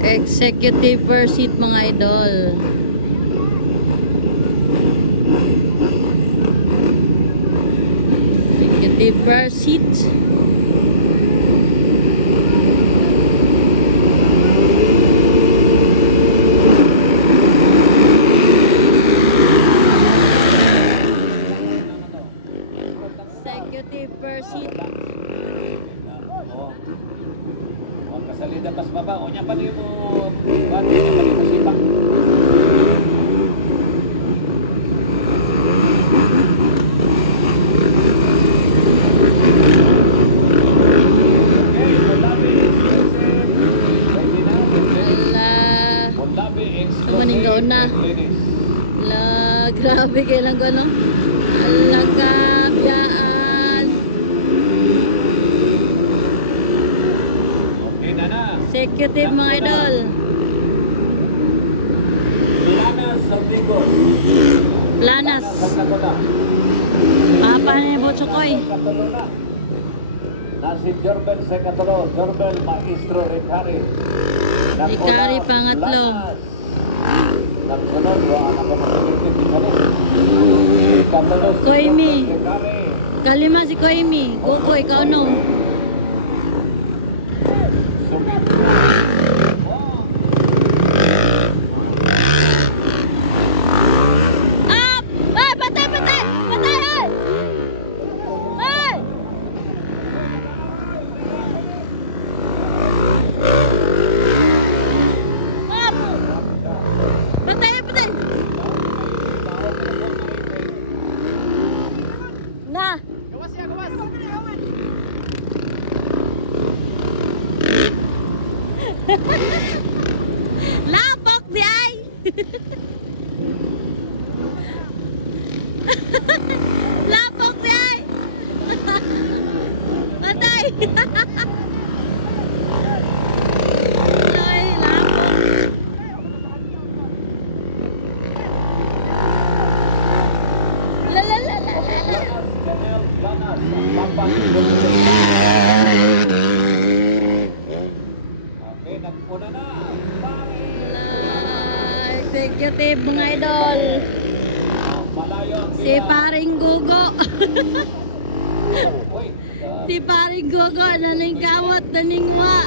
Executive per seat mga idol. Executive per seat. Executive per seat. Kasalida pas baba, o niya pa rin mo, ba't niya pa rin mo sipang? Kumaning gaon na. Ala, grabe kailan ko ano. Ala, kabiyaan. Executive mga idol. Planas. Papa na yung Botsokoy. Nasi Jorbel Sekatolo, Jorbel Maestro Ricari. Ricari pangatlo. Koimi. Kalima si Koimi. Gogo, ikaw no. Up! Ay, patay, patay! Patay, ay! Ay! Up! Patay, patay! Na! Gawas ya, gawas! Lapok di ay! Lapok di ay! Patay! Ay, lapok! Lalalala! Executive mga idol. Si paring Gogo. Si paring Gogo naning kawat naning wa.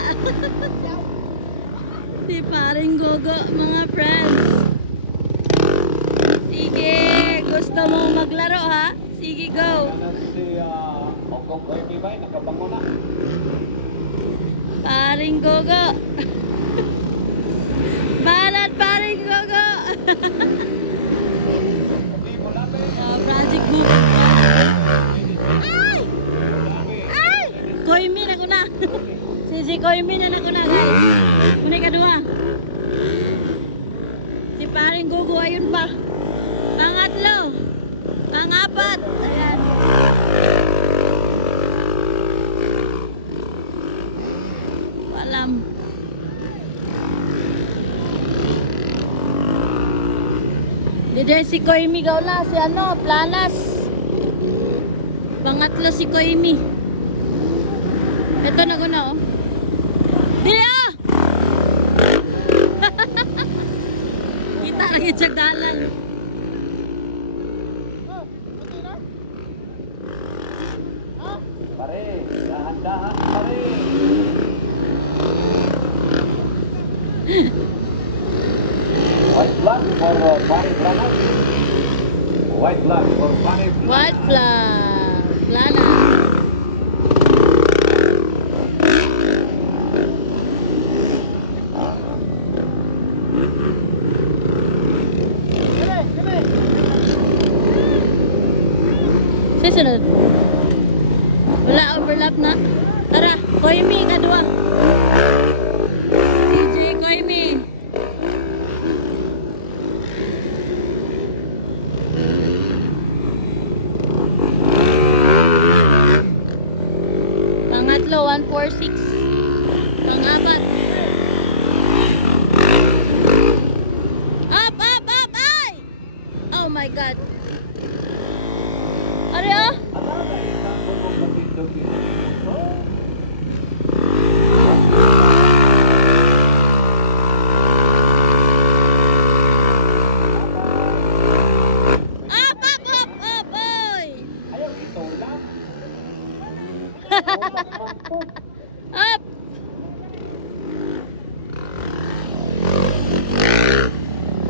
Si paring Gogo mga friends. Sige, gusto mong maglaro ha? Sige, go. Paring Gogo. Balat paring Gogo. Project book. Ay! Ay! Koimi na ko na. Si Koimi na ko na guys. Muna kadua. Si paring Gogo ayun pa. Pangatlo. Pangapat. Ayan. Walam. Dede si Koimi gaw na, si ano, Planas. Pangatlo si Koimi. Ito na guna oh. Dili ah! Kita lagi cek dalan. Pare, dahan-dahan pare. White flag for Pari Planas. White flag for Pari Planas. White flag. Planas. Susunod. Wala overlap na. Tara, Koimi kadua. CJ Koimi. Pangatlo 146. Pangapat. Up, up, up, ay! Oh my God. Ano?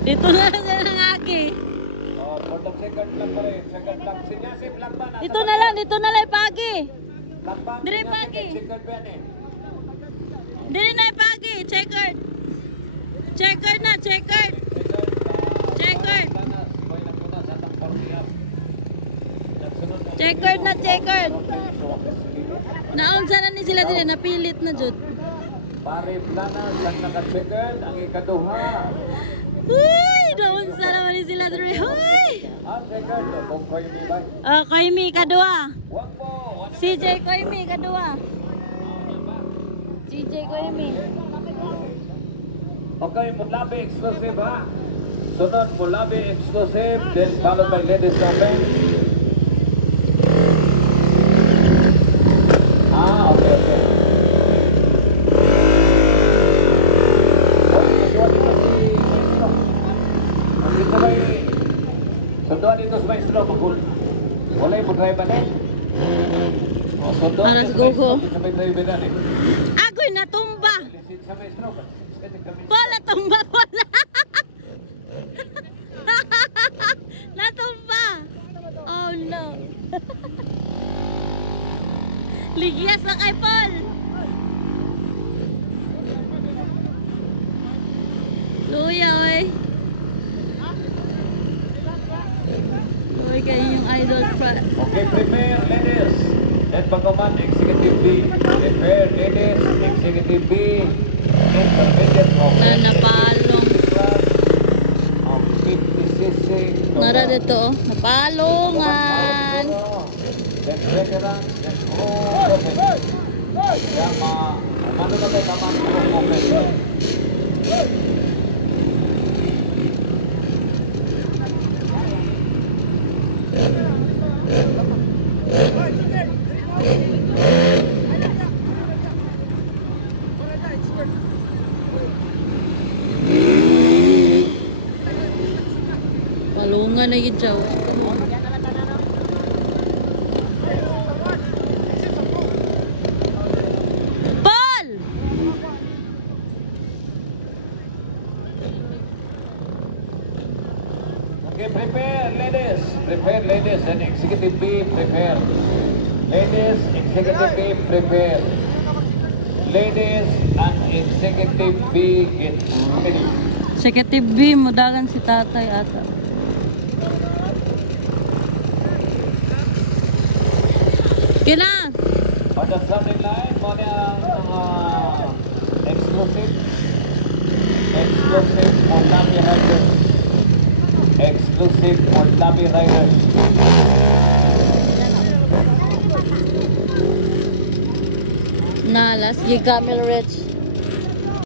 Dito na lang sila nangagi. Oh, for the second lang pa rin. Second lang. Sinyasip lang ba? Dito na lang ipagi. Lakban. Dire Sinyasip pagi. second ba yan eh? Dili na ipagi. Checkered. Checkered na, checkered. Checkered. Checkered na, checkered. Naunsa na ni sila dili, napilit na jud. Pare planas ang naka-second, ang ikaduha. Uy, naunsa naman ni sila dili. Uy. Ang second, kung kayo ni ba? Koimi kadua. Wag po. CJ Koimi kadua. CJ Koimi. Okay, Mulabi exclusive ha. Sunod, Mulabi exclusive, then followed by Ladies Open. Okay. Sunduan dito si Maestro. Wala yung driver na eh. Alas gogo. Sabay driver na eh. Agoy natumba. Sa Maestro. Bola tumba, bola. Natumba. Oh no. Ligyas na kay Paul. Luya, oy. Oy, kayo yung idol pa. Okay, prepare, ladies. At pagkaman, Executive B. Prepare, ladies. Executive B. Intermediate of Napalong. of 50cc. Nara dito, oh. Napalongan. Then veteran, then open. Yama, ano na tayo naman open. Palungan na yun dyan. Paul! Okay, prepare, ladies. Prepare, ladies. And Executive B, prepare. Ladies, Executive B, prepare. Ladies and Executive B, get ready. Executive B, mudagan si tatay ata. Kina! On the starting line, mo ang exclusive for Lobby Riders. Exclusive for Lobby Riders. Na, last gig Camel Rich.